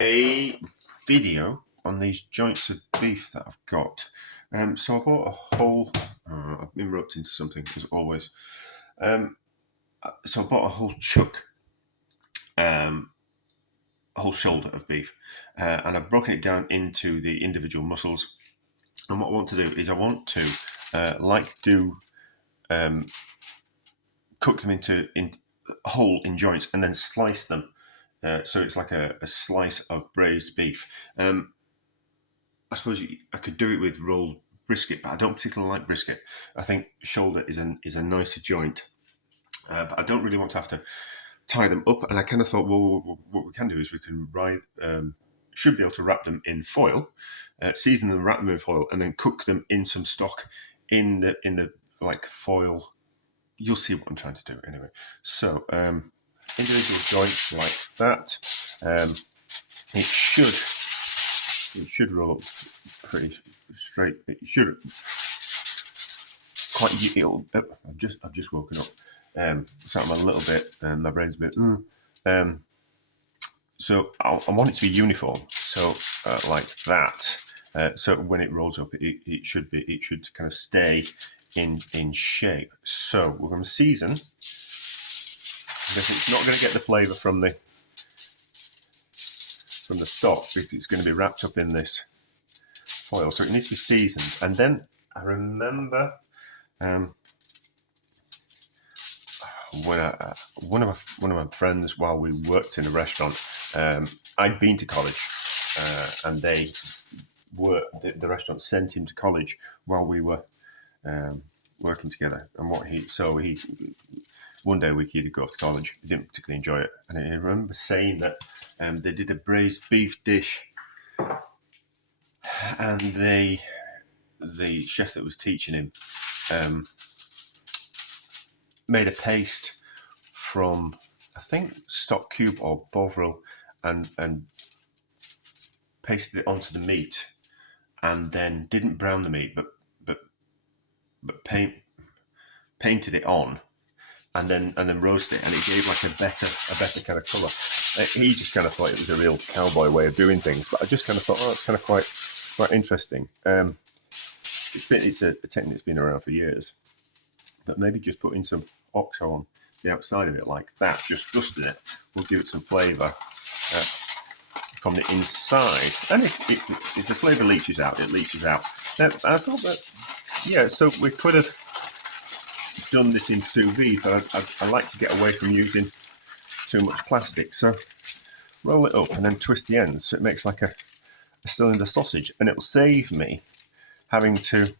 a video on these joints of beef that I've got. So I bought a whole. I've been roped into something as always. So I bought a whole chuck, a whole shoulder of beef, and I've broken it down into the individual muscles. And what I want to do is I want to cook them in whole in joints and then slice them. So it's like a slice of braised beef. I suppose I could do it with rolled brisket, but I don't particularly like brisket. I think shoulder is a nicer joint, but I don't really want to have to tie them up. And I kind of thought, well, what we can do is we can should be able to wrap them in foil, season them, wrap them in foil, and then cook them in some stock in the like foil. You'll see what I'm trying to do anyway. So individual joints like that. It should roll up pretty straight. It should quite. I've just woken up. So I'm a little bit. My brain's a bit. So I want it to be uniform. So like that. So when it rolls up, it should kind of stay in shape. So we're going to season because it's not going to get the flavour from the stock because it's going to be wrapped up in this foil. So it needs to be seasoned. And then I remember when one of my friends, while we worked in a restaurant, I'd been to college, and the restaurant sent him to college while we were working together. And he one day a week he'd go off to college. He didn't particularly enjoy it, and I remember saying that they did a braised beef dish, and the chef that was teaching him made a paste from, I think, stock cube or bovril, and pasted it onto the meat, and then didn't brown the meat, but painted it on, and then roasted it, and it gave like a better kind of colour. He just kind of thought it was a real cowboy way of doing things, but I just kind of thought, oh, it's kind of quite interesting. It's a technique that's been around for years, but maybe just putting some oxo on the outside of it like that, just dusting it, will give it some flavour from the inside, and if the flavour leaches out, it leaches out. Now, I thought that, so we could have done this in sous vide, but I like to get away from using too much plastic. So roll it up and then twist the ends so it makes like a cylinder sausage, and it will save me having to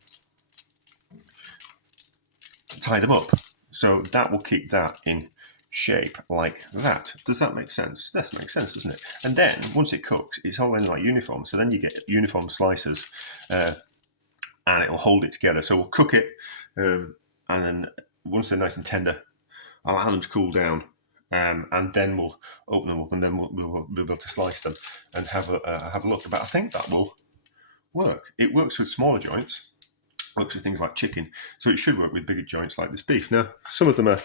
tie them up. So that will keep that in shape like that. Does that make sense? That makes sense, doesn't it? And then once it cooks, it's all in like uniform. So then you get uniform slices, and it'll hold it together. So we'll cook it, and then once they're nice and tender, I'll allow them to cool down, and then we'll open them up, and then we'll be able to slice them and have a look. But I think that will work. It works with smaller joints. Works with things like chicken, so it should work with bigger joints like this beef. Now, some of them are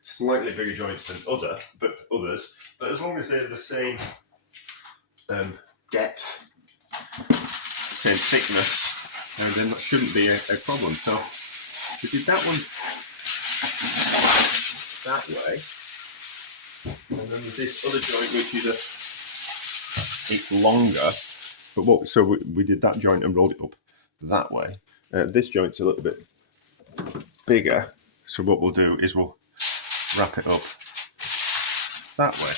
slightly bigger joints than others, but as long as they're the same depth, same thickness, then that shouldn't be a problem. So we did that one that way, and then there's this other joint which it's longer. But so we did that joint and rolled it up that way. This joint's a little bit bigger, so what we'll do is we'll wrap it up that way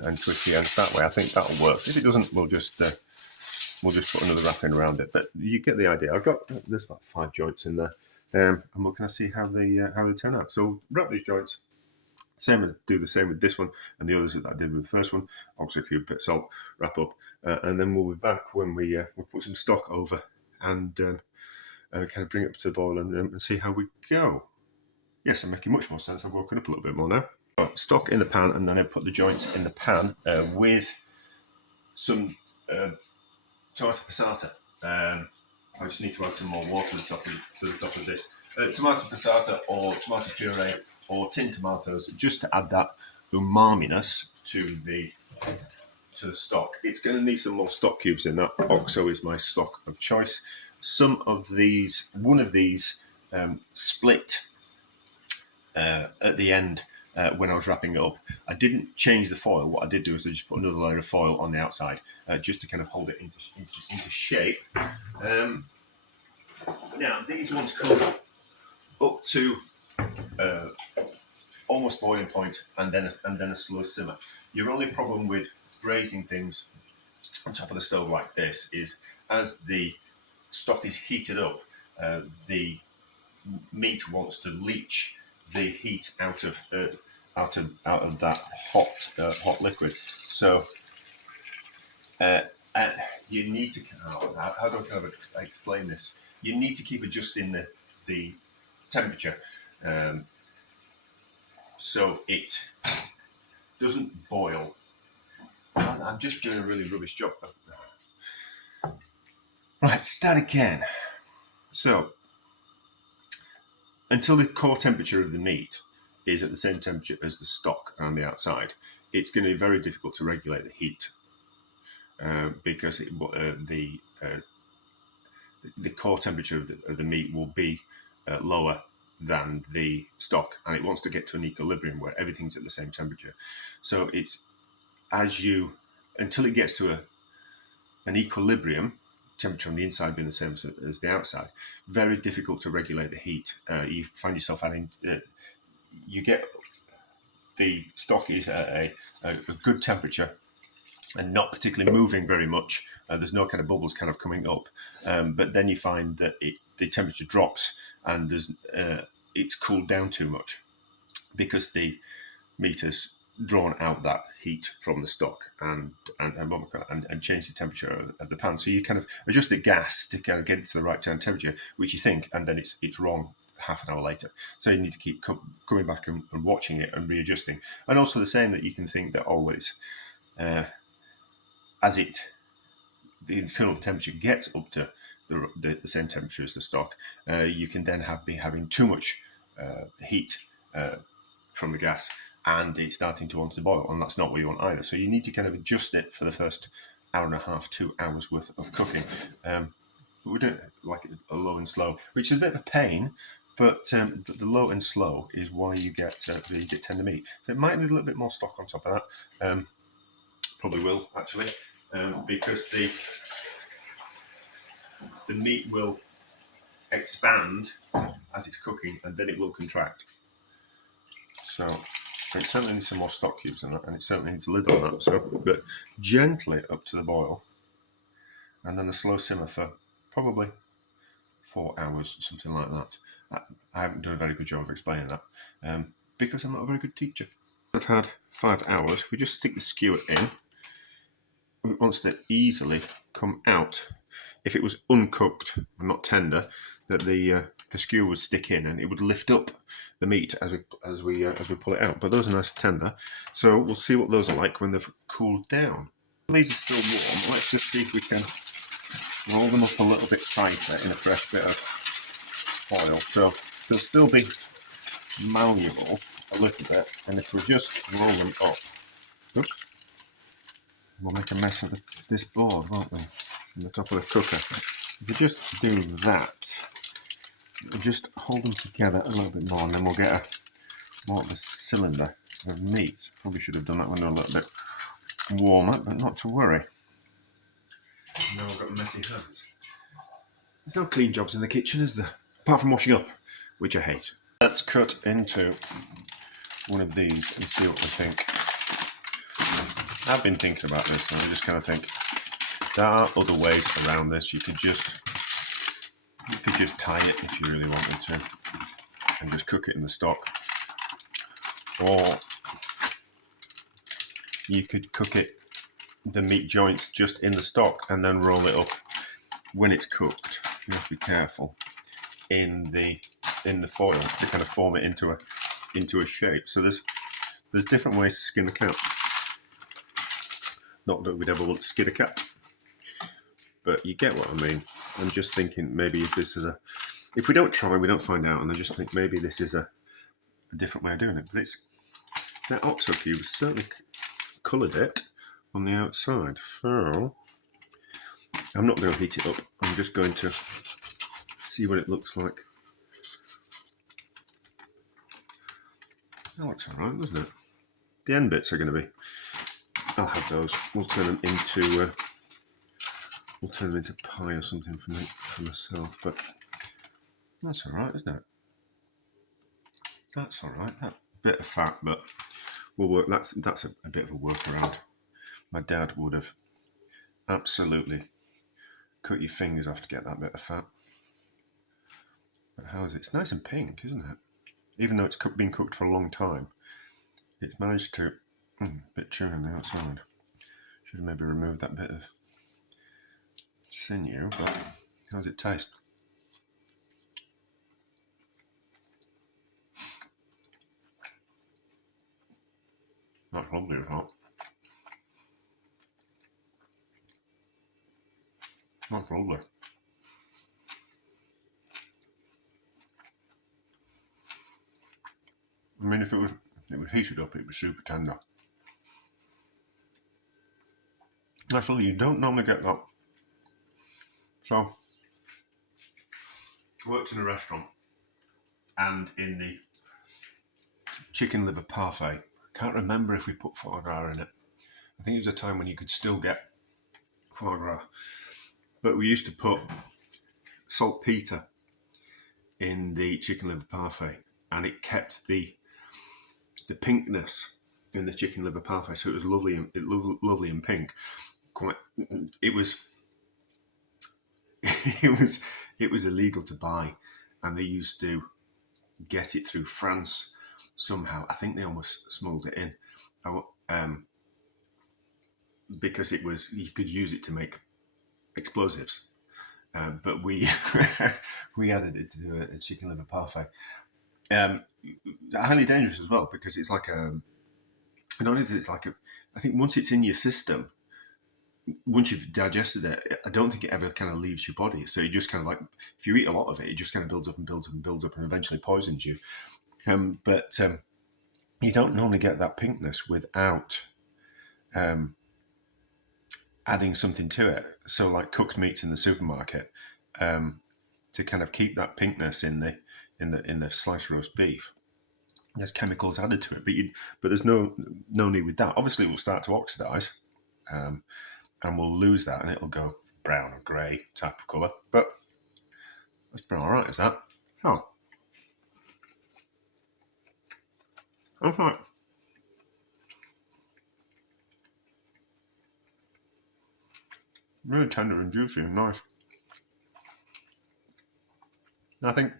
and twist the ends that way. I think that'll work. If it doesn't, we'll just put another wrapping around it. But you get the idea. There's about 5 joints in there, and we're going to see how they turn out. So wrap these joints. Do the same with this one and the others that I did with the first one. Oxo cube, bit of salt, wrap up, and then we'll be back when we'll put some stock over and kind of bring it up to the boil and see how we go. Yes, I'm making much more sense. I've woken up a little bit more now. Stock in the pan, and then I put the joints in the pan with some tomato passata. I just need to add some more water to the top of this. Tomato passata or tomato puree or tin tomatoes, just to add that umaminess to the to the stock. It's going to need some more stock cubes in that. OXO is my stock of choice. Some of these, one of these split at the end when I was wrapping it up. I didn't change the foil. What I did do is I just put another layer of foil on the outside just to kind of hold it into shape. Now, these ones come up to almost boiling point and then a slow simmer. Your only problem with braising things on top of the stove like this is as the stock is heated up, the meat wants to leach the heat out of that hot liquid. So you need to, how do I kind of explain this? You need to keep adjusting the temperature so it doesn't boil. I'm just doing a really rubbish job. Right, start again. So until the core temperature of the meat is at the same temperature as the stock on the outside, it's going to be very difficult to regulate the heat because the core temperature of the meat will be lower than the stock, and it wants to get to an equilibrium where everything's at the same temperature. So it's until it gets to an equilibrium, temperature on the inside being the same as the outside, very difficult to regulate the heat. You find yourself adding, you get the stock is at a good temperature and not particularly moving very much. There's no kind of bubbles kind of coming up, but then you find that the temperature drops and it's cooled down too much because the meat has drawn out that heat from the stock and change the temperature of the pan. So you kind of adjust the gas to kind of get it to the right temperature, which you think, and then it's wrong half an hour later. So you need to keep coming back and watching it and readjusting. And also the same that you can think that always, as the kernel temperature gets up to the same temperature as the stock, you can then be having too much heat from the gas, and it's starting to want to boil, and that's not what you want either. So you need to kind of adjust it for the first hour and a half, 2 hours worth of cooking. But we do it like a low and slow, which is a bit of a pain, but the low and slow is why you get tender meat. So it might need a little bit more stock on top of that. Probably will, actually, because the meat will expand as it's cooking, and then it will contract. So it certainly needs some more stock cubes in it, and it certainly needs a lid on that. So, but gently up to the boil, and then a slow simmer for probably 4 hours, something like that. I haven't done a very good job of explaining that because I'm not a very good teacher. I've had 5 hours. If we just stick the skewer in, it wants to easily come out. If it was uncooked and not tender, that the skewer would stick in and it would lift up the meat as we pull it out. But those are nice and tender, so we'll see what those are like when they've cooled down. These are still warm. Let's just see if we can roll them up a little bit tighter in a fresh bit of foil, so they'll still be malleable a little bit. And if we just roll them up, oops, we'll make a mess of this board, won't we? On the top of the cooker. If we just do that, we'll just hold them together a little bit more, and then we'll get more of a cylinder of meat. Probably should have done that when they're a little bit warmer, but not to worry. Now we've got messy hands. There's no clean jobs in the kitchen, is there? Apart from washing up, which I hate. Let's cut into one of these and see what we think. I've been thinking about this, and I just kind of think there are other ways around this. You could just tie it if you really wanted to, and just cook it in the stock, or you could cook the meat joints just in the stock and then roll it up when it's cooked. You have to be careful in the foil to kind of form it into a shape. So there's different ways to skin the cat. Not that we'd ever want to skin a cat, but you get what I mean. I'm just thinking maybe if we don't try, we don't find out, and I just think maybe this is a different way of doing it. But the OXO cubes certainly coloured it on the outside. So I'm not going to heat it up. I'm just going to see what it looks like. That looks alright, doesn't it? The end bits are going to be. I'll have those. We'll turn them into pie or something for myself. But that's alright, isn't it? That's alright. That bit of fat, but we'll work. That's a bit of a workaround. My dad would have absolutely cut your fingers off to get that bit of fat. But how is it? It's nice and pink, isn't it? Even though it's been cooked for a long time, it's managed to a bit chewy on the outside. Should have maybe removed that bit of sinew, but how does it taste? That's lovely as well. That's lovely. I mean, if it was heated up, it was super tender. Actually, you don't normally get that. So, I worked in a restaurant, and in the chicken liver parfait, I can't remember if we put foie gras in it. I think it was a time when you could still get foie gras. But we used to put saltpeter in the chicken liver parfait, and it kept the pinkness in the chicken liver parfait, so it was lovely and pink. It was illegal to buy, and they used to get it through France somehow. I think they almost smuggled it in, because you could use it to make explosives. But we we added it to a chicken liver parfait. Highly dangerous as well, because it's like I don't know if it's like I think once it's in your system, once you've digested it, I don't think it ever kind of leaves your body. So you just kind of like, if you eat a lot of it, it just kind of builds up and builds up and builds up and eventually poisons you. But you don't normally get that pinkness without adding something to it. So like cooked meats in the supermarket, to kind of keep that pinkness in the sliced roast beef, there's chemicals added to it, but there's no need with that. Obviously, it will start to oxidize, and we'll lose that, and it'll go brown or grey type of colour. But that's been all right, is that? Oh, that's right. Really tender and juicy and nice. I think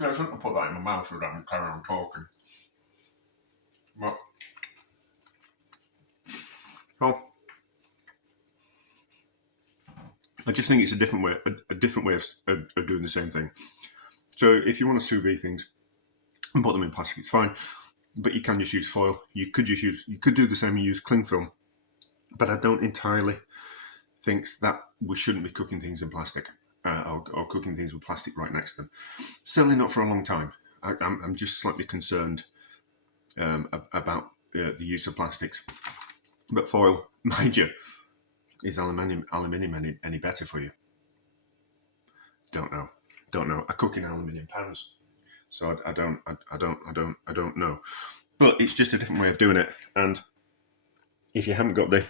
I shouldn't have put that in my mouth so that I can carry on talking. But I just think it's a different way of doing the same thing. So if you want to sous vide things and put them in plastic, it's fine. But you can just use foil. You could do the same and use cling film. But I don't entirely think that we shouldn't be cooking things in plastic, or cooking things with plastic right next to them. Certainly not for a long time. I'm just slightly concerned about the use of plastics. But foil, mind you, is aluminium any better for you? Don't know. I cook in aluminium pans, so I don't know. But it's just a different way of doing it, and if you haven't got the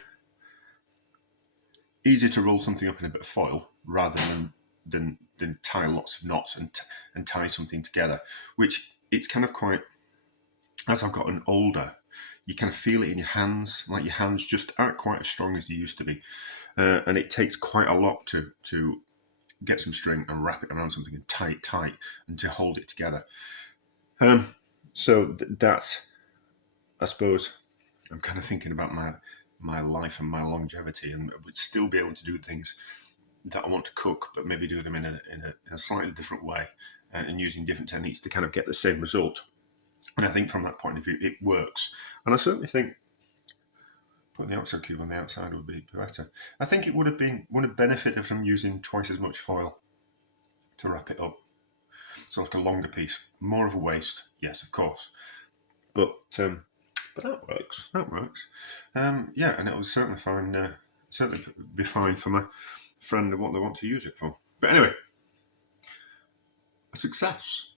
easier to roll something up in a bit of foil rather than tie lots of knots and tie something together, which it's kind of quite, as I've gotten older, you kind of feel it in your hands, like your hands just aren't quite as strong as they used to be, and it takes quite a lot to get some string and wrap it around something and tie it tight and to hold it together. So that's, I suppose, I'm kind of thinking about my life and my longevity, and I would still be able to do things that I want to cook, but maybe do them in a slightly different way, and using different techniques to kind of get the same result. And I think from that point of view, it works. And I certainly think putting the oxo cube on the outside would be better. I think it would have benefited from using twice as much foil to wrap it up. So like a longer piece, more of a waste, yes, of course. But But that works. That works. Yeah, and it will certainly be fine for my friend and what they want to use it for. But anyway, a success.